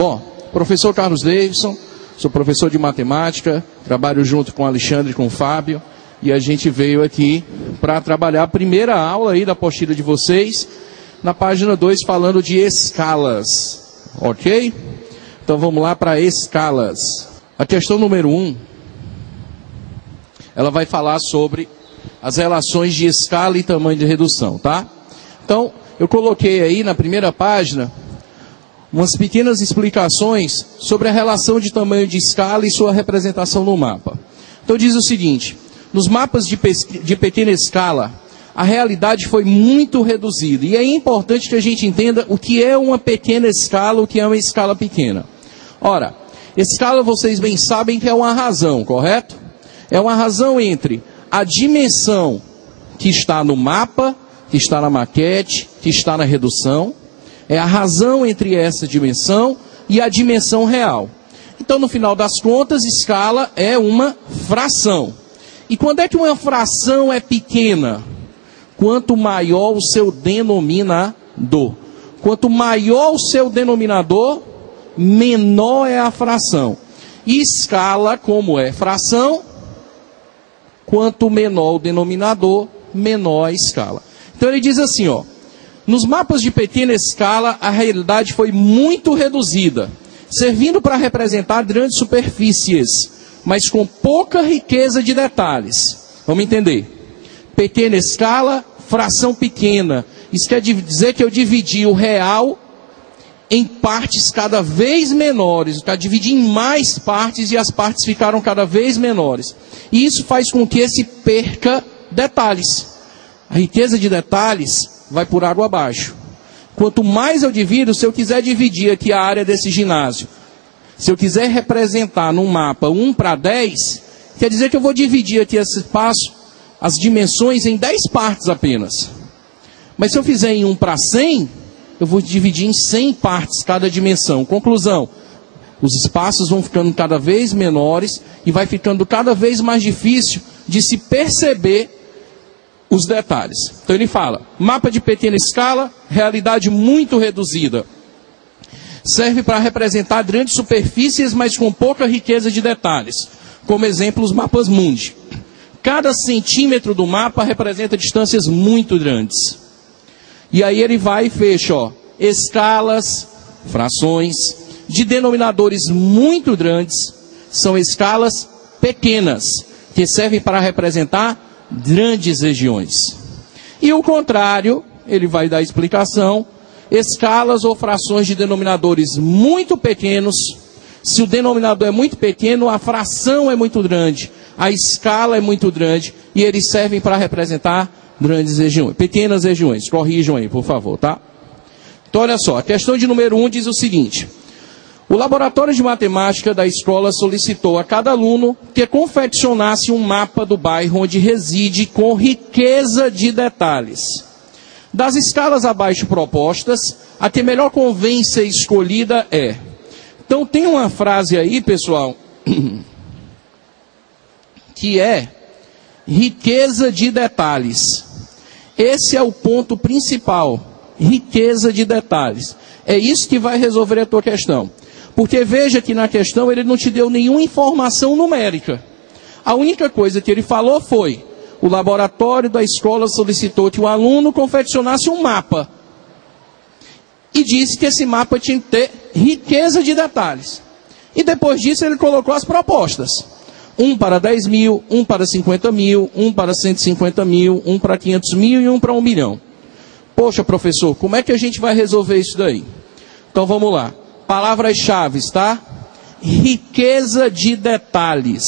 Bom, professor Carlos Davidson, sou professor de matemática, trabalho junto com o Alexandre e com o Fábio, e a gente veio aqui para trabalhar a primeira aula aí da apostila de vocês, na página 2, falando de escalas, ok? Então vamos lá para escalas. A questão número 1, ela vai falar sobre as relações de escala e tamanho de redução, tá? Então, eu coloquei aí na primeira página umas pequenas explicações sobre a relação de tamanho de escala e sua representação no mapa. Então diz o seguinte: nos mapas de pequena escala, a realidade foi muito reduzida. E é importante que a gente entenda o que é uma pequena escala, o que é uma escala pequena. Ora, escala vocês bem sabem que é uma razão, correto? É uma razão entre a dimensão que está no mapa, que está na maquete, que está na redução. É a razão entre essa dimensão e a dimensão real. Então, no final das contas, escala é uma fração. E quando é que uma fração é pequena? Quanto maior o seu denominador. Quanto maior o seu denominador, menor é a fração. E escala, como é fração, quanto menor o denominador, menor a escala. Então ele diz assim, ó: nos mapas de pequena escala, a realidade foi muito reduzida, servindo para representar grandes superfícies, mas com pouca riqueza de detalhes. Vamos entender. Pequena escala, fração pequena. Isso quer dizer que eu dividi o real em partes cada vez menores. Eu dividi em mais partes e as partes ficaram cada vez menores. E isso faz com que se perca detalhes. A riqueza de detalhes vai por água abaixo. Quanto mais eu divido, se eu quiser dividir aqui a área desse ginásio, se eu quiser representar num mapa 1:10, quer dizer que eu vou dividir aqui esse espaço, as dimensões, em 10 partes apenas. Mas se eu fizer em 1:100, eu vou dividir em 100 partes cada dimensão. Conclusão: os espaços vão ficando cada vez menores e vai ficando cada vez mais difícil de se perceber os detalhes. Então ele fala: mapa de pequena escala, realidade muito reduzida. Serve para representar grandes superfícies, mas com pouca riqueza de detalhes. Como exemplo, os mapas mundi. Cada centímetro do mapa representa distâncias muito grandes. E aí ele vai e fecha, ó: escalas, frações, de denominadores muito grandes, são escalas pequenas, que servem para representar grandes regiões. E o contrário, ele vai dar explicação: escalas ou frações de denominadores muito pequenos. Se o denominador é muito pequeno, a fração é muito grande, a escala é muito grande, e eles servem para representar grandes regiões, pequenas regiões. Corrijam aí, por favor, tá? Então, olha só, a questão de número 1 diz o seguinte: o laboratório de matemática da escola solicitou a cada aluno que confeccionasse um mapa do bairro onde reside com riqueza de detalhes. Das escalas abaixo propostas, a que melhor convém ser escolhida é... Então tem uma frase aí, pessoal, que é riqueza de detalhes. Esse é o ponto principal, riqueza de detalhes. É isso que vai resolver a tua questão. Porque veja que na questão ele não te deu nenhuma informação numérica. A única coisa que ele falou foi: o laboratório da escola solicitou que o aluno confeccionasse um mapa. E disse que esse mapa tinha que ter riqueza de detalhes. E depois disso ele colocou as propostas. 1 para 10 mil, 1 para 50 mil, 1 para 150 mil, 1 para 500 mil e 1 para 1 milhão. Poxa, professor, como é que a gente vai resolver isso daí? Então vamos lá. Palavras-chave, tá? Riqueza de detalhes.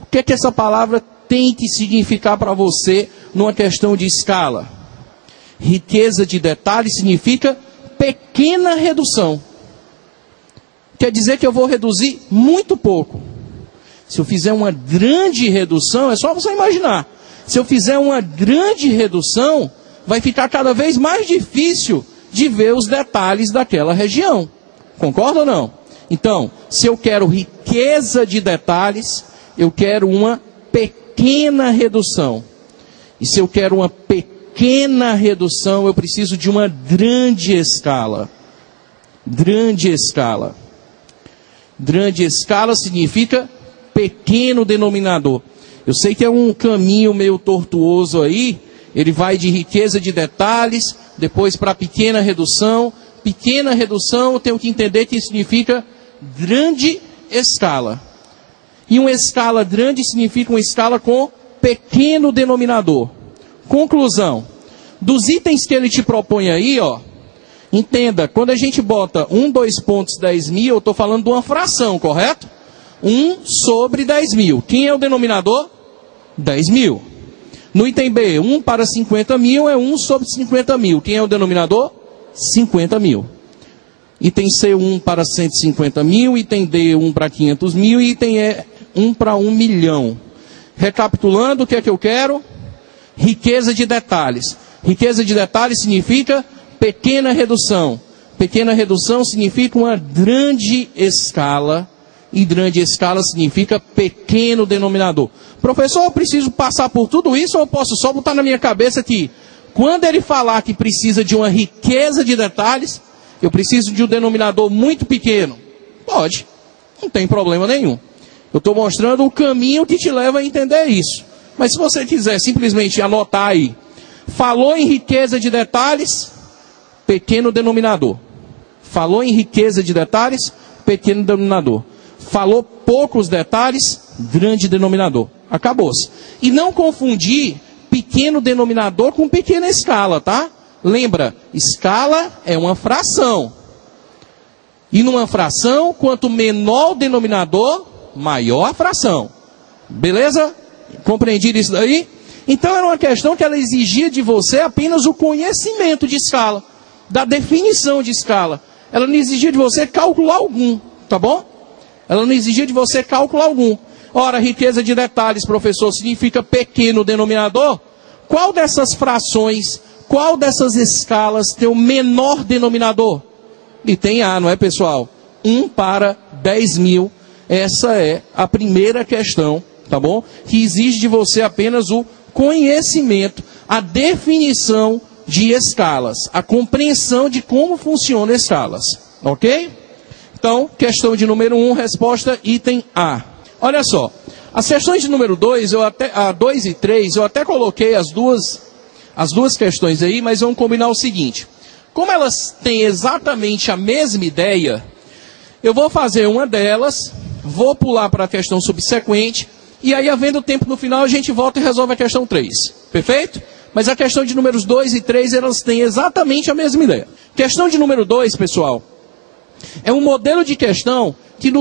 O que é que essa palavra tem que significar para você numa questão de escala? Riqueza de detalhes significa pequena redução. Quer dizer que eu vou reduzir muito pouco. Se eu fizer uma grande redução, é só você imaginar. Se eu fizer uma grande redução, vai ficar cada vez mais difícil de ver os detalhes daquela região. Concorda ou não? Então, se eu quero riqueza de detalhes, eu quero uma pequena redução. E se eu quero uma pequena redução, eu preciso de uma grande escala. grande escala. Grande escala significa pequeno denominador. Eu sei que é um caminho meio tortuoso aí, ele vai de riqueza de detalhes, depois para pequena redução. Pequena redução, eu tenho que entender que significa grande escala. E uma escala grande significa uma escala com pequeno denominador. Conclusão. Dos itens que ele te propõe aí, ó, entenda, quando a gente bota 1, 2 pontos, 10 mil, eu estou falando de uma fração, correto? 1 sobre 10 mil. Quem é o denominador? 10 mil. No item B, 1 para 50 mil é 1 sobre 50 mil. Quem é o denominador? 50 mil. Item C, 1 para 150 mil. Item D, 1 para 500 mil. E item E, 1 para 1 milhão. Recapitulando, o que é que eu quero? Riqueza de detalhes. Riqueza de detalhes significa pequena redução. Pequena redução significa uma grande escala. E grande escala significa pequeno denominador. Professor, eu preciso passar por tudo isso ou eu posso só botar na minha cabeça que quando ele falar que precisa de uma riqueza de detalhes, eu preciso de um denominador muito pequeno? Pode, não tem problema nenhum. Eu estou mostrando o caminho que te leva a entender isso. Mas se você quiser simplesmente anotar aí, falou em riqueza de detalhes, pequeno denominador. Falou em riqueza de detalhes, pequeno denominador. Falou poucos detalhes, grande denominador. Acabou-se. E não confundir pequeno denominador com pequena escala, tá? Lembra, escala é uma fração. E numa fração, quanto menor o denominador, maior a fração. Beleza? Compreendido isso daí? Então era uma questão que ela exigia de você apenas o conhecimento de escala, da definição de escala. Ela não exigia de você cálculo algum, tá bom? Ela não exigia de você cálculo algum. Ora, riqueza de detalhes, professor, significa pequeno denominador. Qual dessas frações, qual dessas escalas tem o menor denominador? E tem A, não é, pessoal? 1 para 10 mil. Essa é a primeira questão, tá bom? Que exige de você apenas o conhecimento, a definição de escalas, a compreensão de como funcionam escalas, ok? Então, questão de número 1, resposta item A. Olha só, as questões de número 2, a 2 e 3, eu até coloquei as duas questões aí, mas vamos combinar o seguinte. Como elas têm exatamente a mesma ideia, eu vou fazer uma delas, vou pular para a questão subsequente, e aí, havendo tempo no final, a gente volta e resolve a questão 3. Perfeito? Mas a questão de números 2 e 3, elas têm exatamente a mesma ideia. Questão de número 2, pessoal, é um modelo de questão que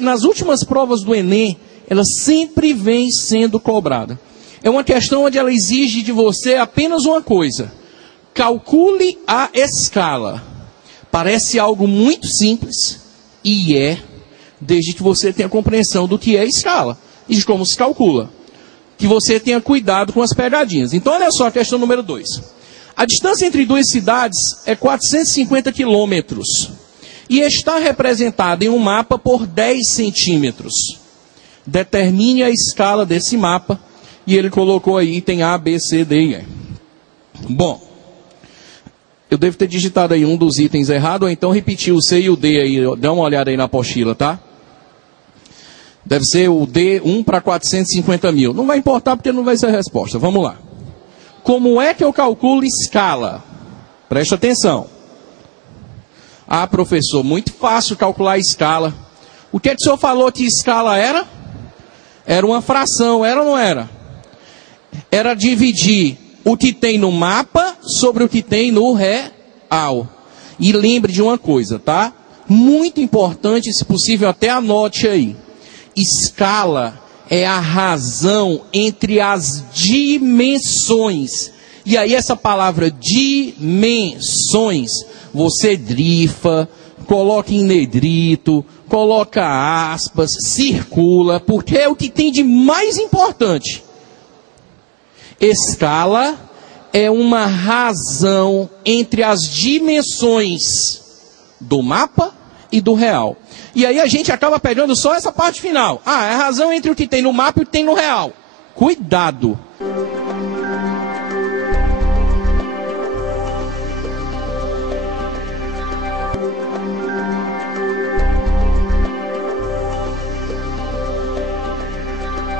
nas últimas provas do Enem, ela sempre vem sendo cobrada. É uma questão onde ela exige de você apenas uma coisa. Calcule a escala. Parece algo muito simples, e é, desde que você tenha compreensão do que é escala e de como se calcula. Que você tenha cuidado com as pegadinhas. Então, olha só a questão número 2. A distância entre duas cidades é 450 quilômetros. E está representada em um mapa por 10 centímetros. Determine a escala desse mapa. E ele colocou aí item A, B, C, D e E. Bom, eu devo ter digitado aí um dos itens errado, ou então repetir o C e o D aí. Dá uma olhada aí na apostila, tá? Deve ser o D, 1 para 450 mil. Não vai importar porque não vai ser a resposta. Vamos lá. Como é que eu calculo escala? Preste atenção. Ah, professor, muito fácil calcular a escala. O que é que o senhor falou que escala era? Era uma fração, era ou não era? Era dividir o que tem no mapa sobre o que tem no real. E lembre de uma coisa, tá? Muito importante, se possível até anote aí. Escala é a razão entre as dimensões. E aí essa palavra dimensões, você drifa, coloca em negrito, coloca aspas, circula, porque é o que tem de mais importante. Escala é uma razão entre as dimensões do mapa e do real. E aí a gente acaba pegando só essa parte final. Ah, é a razão entre o que tem no mapa e o que tem no real. Cuidado!